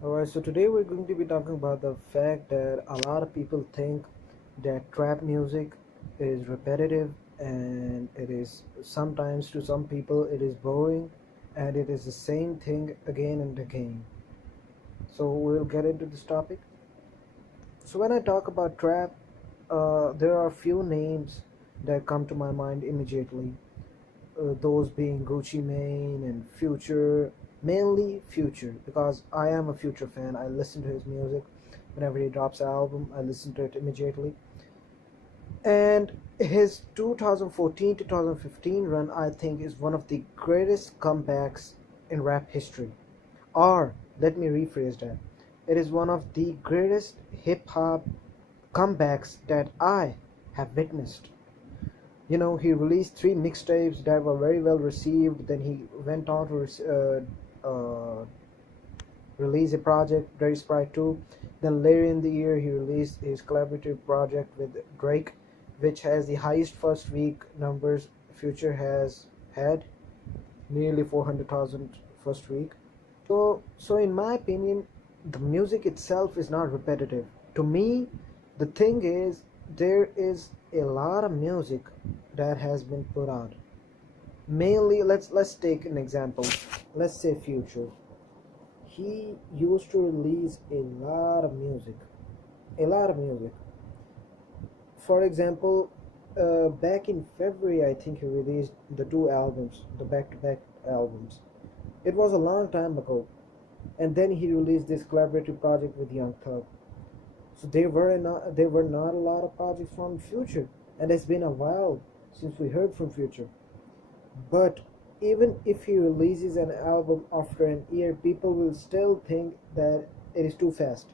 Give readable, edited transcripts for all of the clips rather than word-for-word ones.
Alright, so today we're going to be talking about the fact that a lot of people think that trap music is repetitive and it is sometimes to some people it is boring and it is the same thing again and again. So we'll get into this topic. So when I talk about trap, there are few names that come to my mind immediately. Those being Gucci Mane and Future, mainly Future, because I am a Future fan. I listen to his music whenever he drops an album. I listen to it immediately. And his 2014-2015 run, I think, is one of the greatest comebacks in rap history. Or let me rephrase that. It is one of the greatest hip hop comebacks that I have witnessed. He released three mixtapes that were very well received. Then he went on to release a project, Dirty Sprite 2. Then later in the year, he released his collaborative project with Drake, which has the highest first week numbers Future has had, nearly 400,000 first week. So in my opinion, the music itself is not repetitive. To me, the thing is there is a lot of music that has been put out. Mainly, let's take an example. Let's say Future. He used to release a lot of music. A lot of music. For example, back in February, I think he released the two albums, the back-to-back albums. It was a long time ago, and then he released this collaborative project with Young Thug. So there were not a lot of projects from Future, and it's been a while since we heard from Future. But even if he releases an album after an year, people will still think that it is too fast.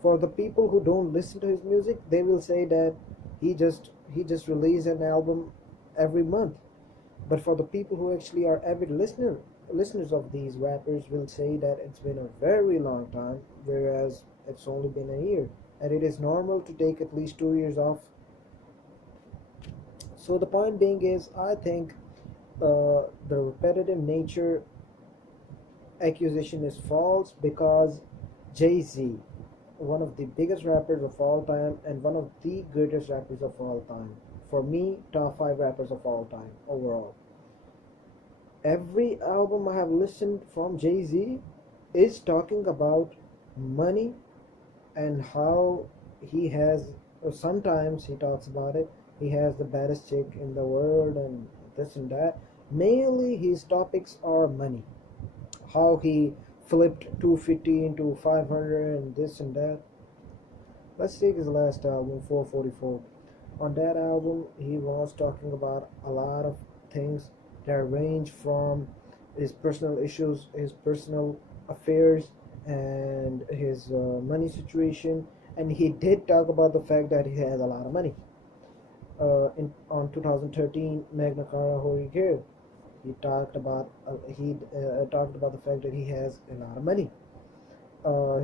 For the people who don't listen to his music, they will say that he just released an album every month. But for the people who actually are avid listeners of these rappers will say that it's been a very long time, whereas it's only been a year. And it is normal to take at least 2 years off. So the point being is, I think the repetitive nature accusation is false because Jay-Z, one of the biggest rappers of all time and one of the greatest rappers of all time, for me, top five rappers of all time overall. Every album I have listened from Jay-Z is talking about money and how he has, or sometimes he talks about it, he has the baddest chick in the world and this and that. Mainly his topics are money, how he flipped 250 into 500 and this and that. Let's take his last album, 444. On that album he was talking about a lot of things that range from his personal issues, his personal affairs, and his money situation. And he did talk about the fact that he has a lot of money. On 2013 Magna Carta Holy Grail, he talked about the fact that he has a lot of money.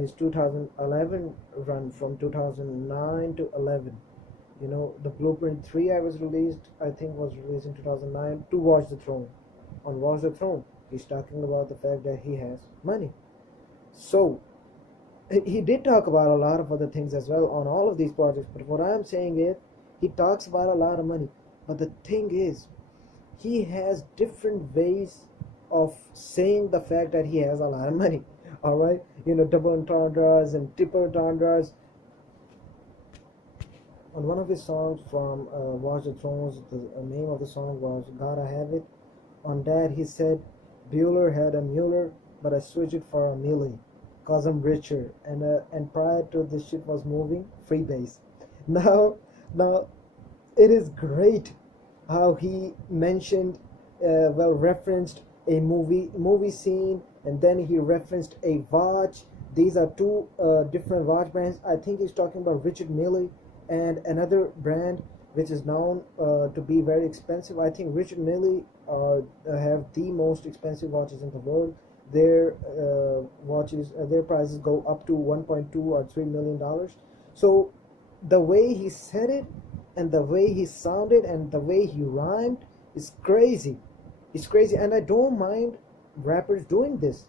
His 2011 run from 2009 to 11, the Blueprint 3 I think was released in 2009 to Watch the Throne. On Watch the Throne, he's talking about the fact that he has money. So he did talk about a lot of other things as well on all of these projects, but what I'm saying is he talks about a lot of money. But the thing is, he has different ways of saying the fact that he has a lot of money. All right, double entendres and triple entendres. On one of his songs from Watch the Thrones, the name of the song was "Gotta Have It." On that, he said, "Bueller had a Mueller, but I switched it for a Millie, cause I'm richer." And prior to this shit was moving, Freebase. Now, now it is great how he mentioned, referenced a movie scene, and then he referenced a watch. These are two different watch brands. I think he's talking about Richard Mille and another brand which is known to be very expensive. I think Richard Mille have the most expensive watches in the world. Their their prices go up to 1.2 or $3 million. So the way he said it and the way he sounded and the way he rhymed is crazy. It's crazy, and I don't mind rappers doing this.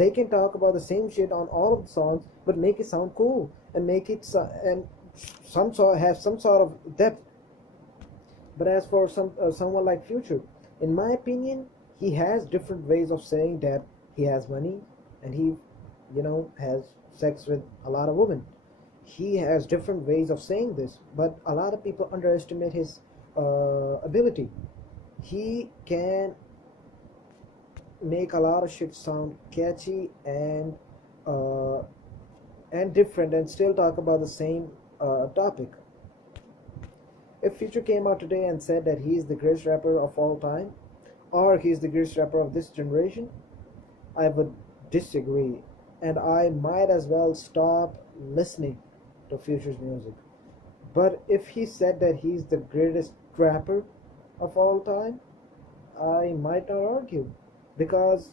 They can talk about the same shit on all of the songs, but make it sound cool and make it and some sort have some sort of depth. But as for someone like Future, in my opinion, he has different ways of saying that he has money and he, has sex with a lot of women. He has different ways of saying this, but a lot of people underestimate his ability. He can make a lot of shit sound catchy uh, and different, and still talk about the same topic. If Future came out today and said that he's the greatest rapper of all time, or he's the greatest rapper of this generation, I would disagree, and I might as well stop listening to Future's music. But if he said that he's the greatest rapper of all time, I might not argue, because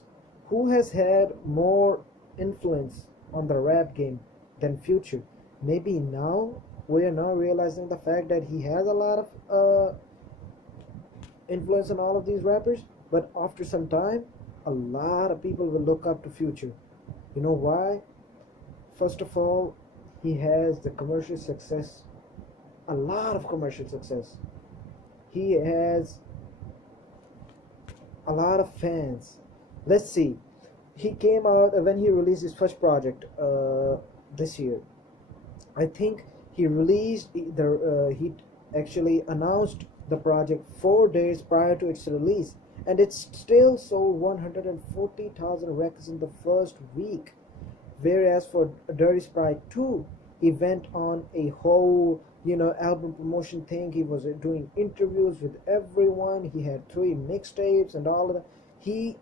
who has had more influence on the rap game than Future? Maybe now we are now realizing the fact that he has a lot of influence on all of these rappers, but after some time, a lot of people will look up to Future. You know why? First of all, he has the commercial success, a lot of commercial success. He has a lot of fans. Let's see. He came out when he released his first project this year. I think he actually announced the project 4 days prior to its release, and it still sold 140,000 records in the first week. Whereas for Dirty Sprite 2, he went on a whole album promotion thing. He was doing interviews with everyone. He had 3 mixtapes and all of that. He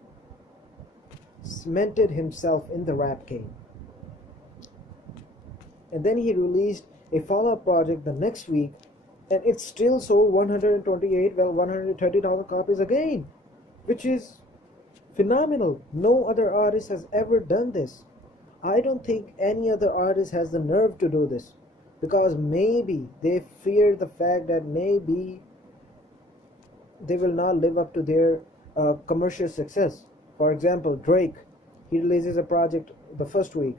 cemented himself in the rap game. And then he released a follow-up project the next week, and it still sold 130,000 copies again, which is phenomenal. No other artist has ever done this. I don't think any other artist has the nerve to do this, because maybe they fear the fact that maybe they will not live up to their commercial success. For example, Drake, he releases a project the first week,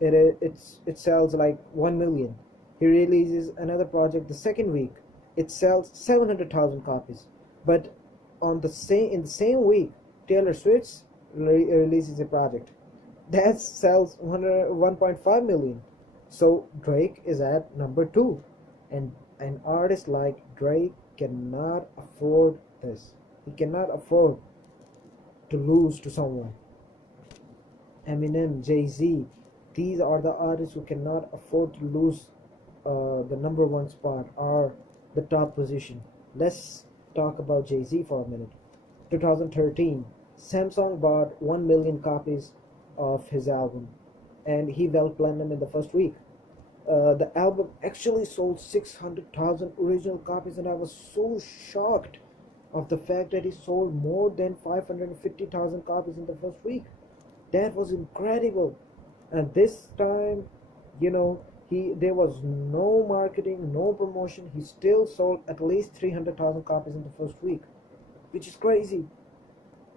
it sells like 1 million. He releases another project the second week, it sells 700,000 copies. But in the same week, Taylor Swift releases a project that sells 1.5 million. So Drake is at number 2, and an artist like Drake cannot afford this. He cannot afford to lose to someone. Eminem, Jay-Z, these are the artists who cannot afford to lose the number 1 spot or the top position. Let's talk about Jay-Z for a minute. 2013, Samsung bought 1 million copies of his album, and he went platinum in the first week. The album actually sold 600,000 original copies, and I was so shocked of the fact that he sold more than 550,000 copies in the first week. That was incredible. And this time, there was no marketing, no promotion. He still sold at least 300,000 copies in the first week, which is crazy.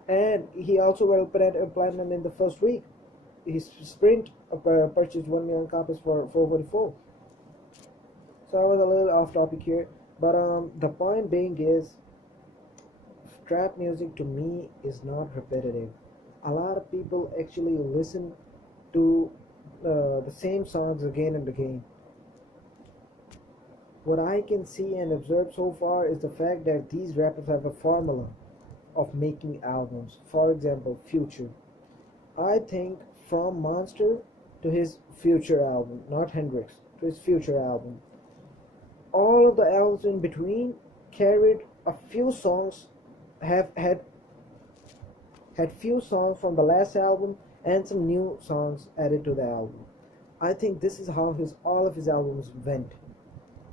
And he also went platinum in the first week. His Sprint purchased 1 million copies for 444. So I was a little off topic here, but the point being is, trap music to me is not repetitive. A lot of people actually listen to the same songs again and again. What I can see and observe so far is the fact that these rappers have a formula of making albums. For example, Future. I think from Monster to his Future album, not Hendrix, to his Future album, all of the albums in between carried a few songs, have had few songs from the last album and some new songs added to the album. I think this is how all of his albums went.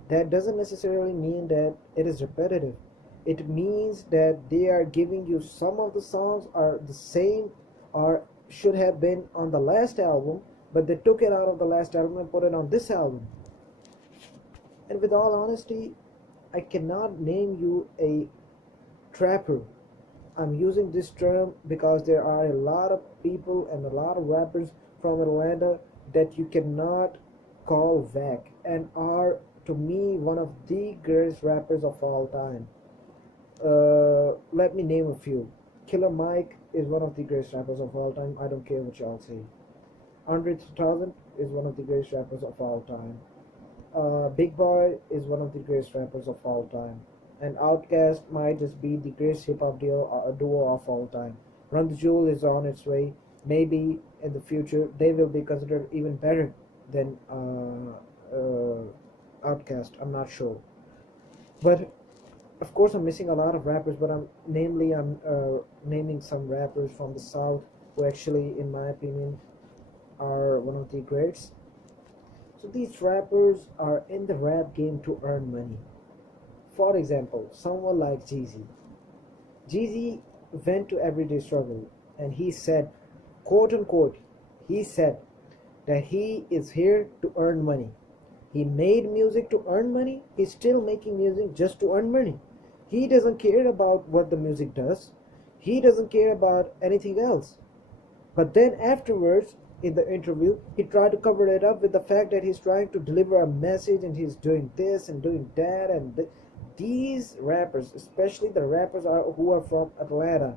That doesn't necessarily mean that it is repetitive. It means that they are giving you some of the songs are the same or should have been on the last album, but they took it out of the last album and put it on this album. And with all honesty, I cannot name you a trapper I'm using this term because there are a lot of people and a lot of rappers from Atlanta that you cannot call whack and are to me one of the greatest rappers of all time. Let me name a few. Killer Mike is one of the greatest rappers of all time. I don't care what y'all say. Andre 3000 is one of the greatest rappers of all time. Big Boy is one of the greatest rappers of all time. And Outkast might just be the greatest hip hop duo of all time. Run the Jewel is on its way. Maybe in the future they will be considered even better than Outkast. I'm not sure. But of course, I'm missing a lot of rappers. But I'm naming some rappers from the South who actually, in my opinion, are one of the greats. So these rappers are in the rap game to earn money. For example, someone like Jeezy. Jeezy went to Everyday Struggle and he said, quote unquote, he said that he is here to earn money. He made music to earn money. He's still making music just to earn money. He doesn't care about what the music does. He doesn't care about anything else. But then afterwards, in the interview, he tried to cover it up with the fact that he's trying to deliver a message and he's doing this and doing that. And these rappers, especially the rappers who are from Atlanta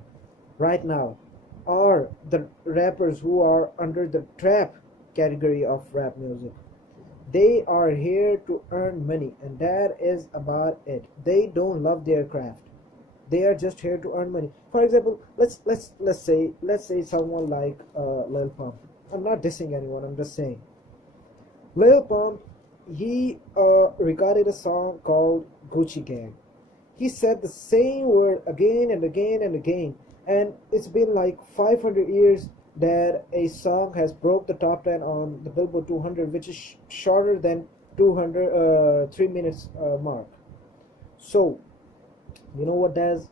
right now, are the rappers who are under the trap category of rap music. They are here to earn money, and that is about it. They don't love their craft. They are just here to earn money. For example, let's say someone like Lil Pump. I'm not dissing anyone. I'm just saying Lil Pump. He recorded a song called Gucci Gang. He said the same word again and again and again, and it's been like 500 years that a song has broke the top 10 on the Billboard 200, which is shorter than 3 minutes mark. So you know what does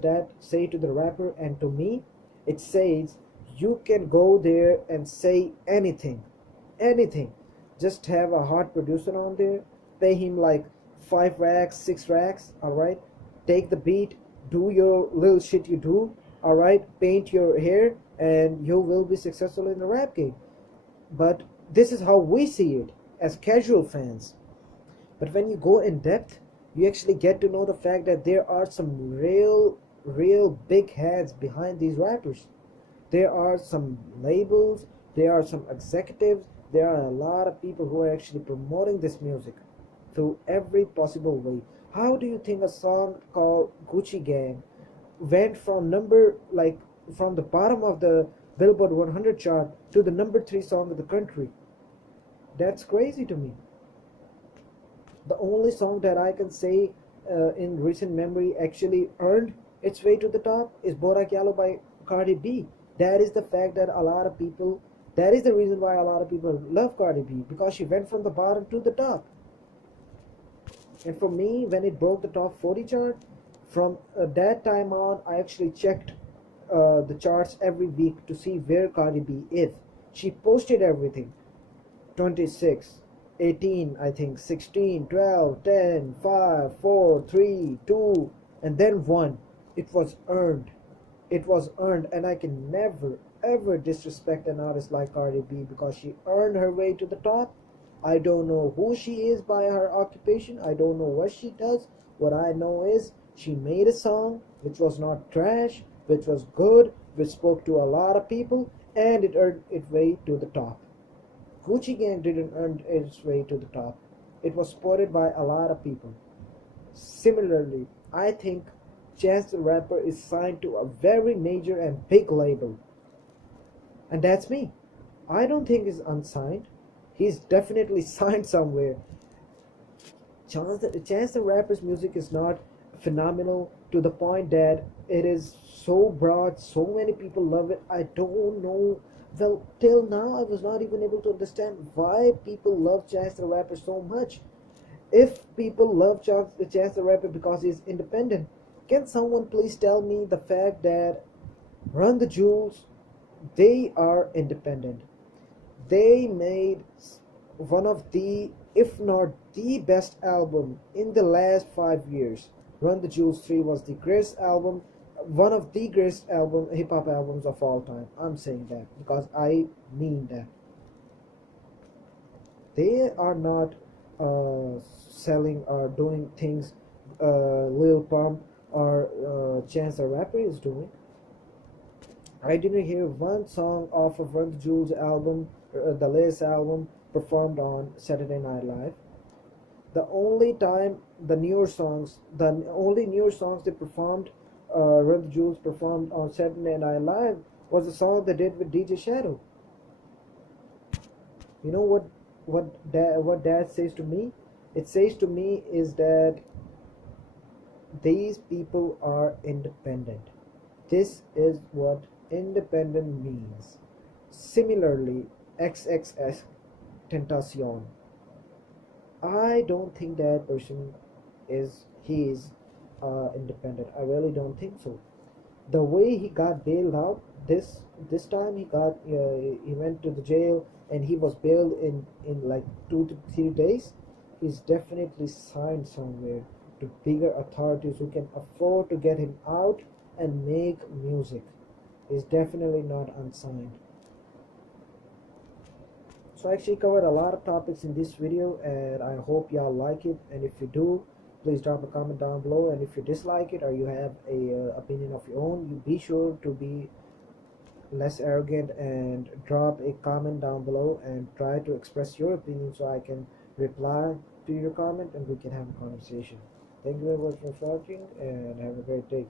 that say to the rapper and to me? It says you can go there and say anything. Just have a hot producer on there, pay him like 5 racks, 6 racks, all right. Take the beat, do your little shit you do, all right. Paint your hair, and you will be successful in the rap game. But this is how we see it as casual fans. But when you go in depth, you actually get to know the fact that there are some real big heads behind these rappers. There are some labels, there are some executives, there are a lot of people who are actually promoting this music through every possible way. How do you think a song called Gucci Gang went from the bottom of the Billboard 100 chart to the number 3 song of the country? That's crazy to me. The only song that I can say in recent memory actually earned its way to the top is Borak Yalo by Cardi B. That is the fact that that is the reason why a lot of people love Cardi B, because she went from the bottom to the top. And for me, when it broke the top 40 chart, from that time on, I actually checked the charts every week to see where Cardi B is. She posted everything: 26, 18, I think, 16, 12, 10, 5, 4, 3, 2, and then 1. It was earned. It was earned, and I can never ever disrespect an artist like Cardi B because she earned her way to the top. I don't know who she is by her occupation. I don't know what she does. What I know is she made a song which was not trash, which was good, which spoke to a lot of people, and it earned its way to the top. Gucci Gang didn't earn its way to the top. It was supported by a lot of people. Similarly, I think Chance the Rapper is signed to a very major and big label. And that's me. I don't think he's unsigned. He's definitely signed somewhere. Chance the Rapper's music is not phenomenal to the point that it is so broad, so many people love it. I don't know. Well, till now, I was not even able to understand why people love Chance the Rapper so much. If people love Chance the Rapper because he's independent, can someone please tell me the fact that Run the Jewels, they are independent. They made one of the, if not the best album in the last 5 years. Run the Jewels 3 was the greatest album one of the greatest hip hop albums of all time. I'm saying that because I mean that. They are not selling or doing things Lil Pump or Chance the Rapper is doing. I didn't hear one song off of Run the Jewels album, the latest album, performed on Saturday Night Live. The only newer songs they performed, Run the Jewels performed on Saturday Night Live, was the song they did with DJ Shadow. You know what that says to me? It says to me is that these people are independent. This is what independent means. Similarly, XXS Tentacion. I don't think that person is independent. I really don't think so. The way he got bailed out this time, he went to the jail and he was bailed in like 2 to 3 days. He's definitely signed somewhere to bigger authorities who can afford to get him out and make music. He's definitely not unsigned. So I actually covered a lot of topics in this video, and I hope y'all like it. And if you do, please drop a comment down below. And if you dislike it or you have a opinion of your own, you be sure to be less arrogant and drop a comment down below and try to express your opinion so I can reply to your comment and we can have a conversation. Thank you very much for watching and have a great day.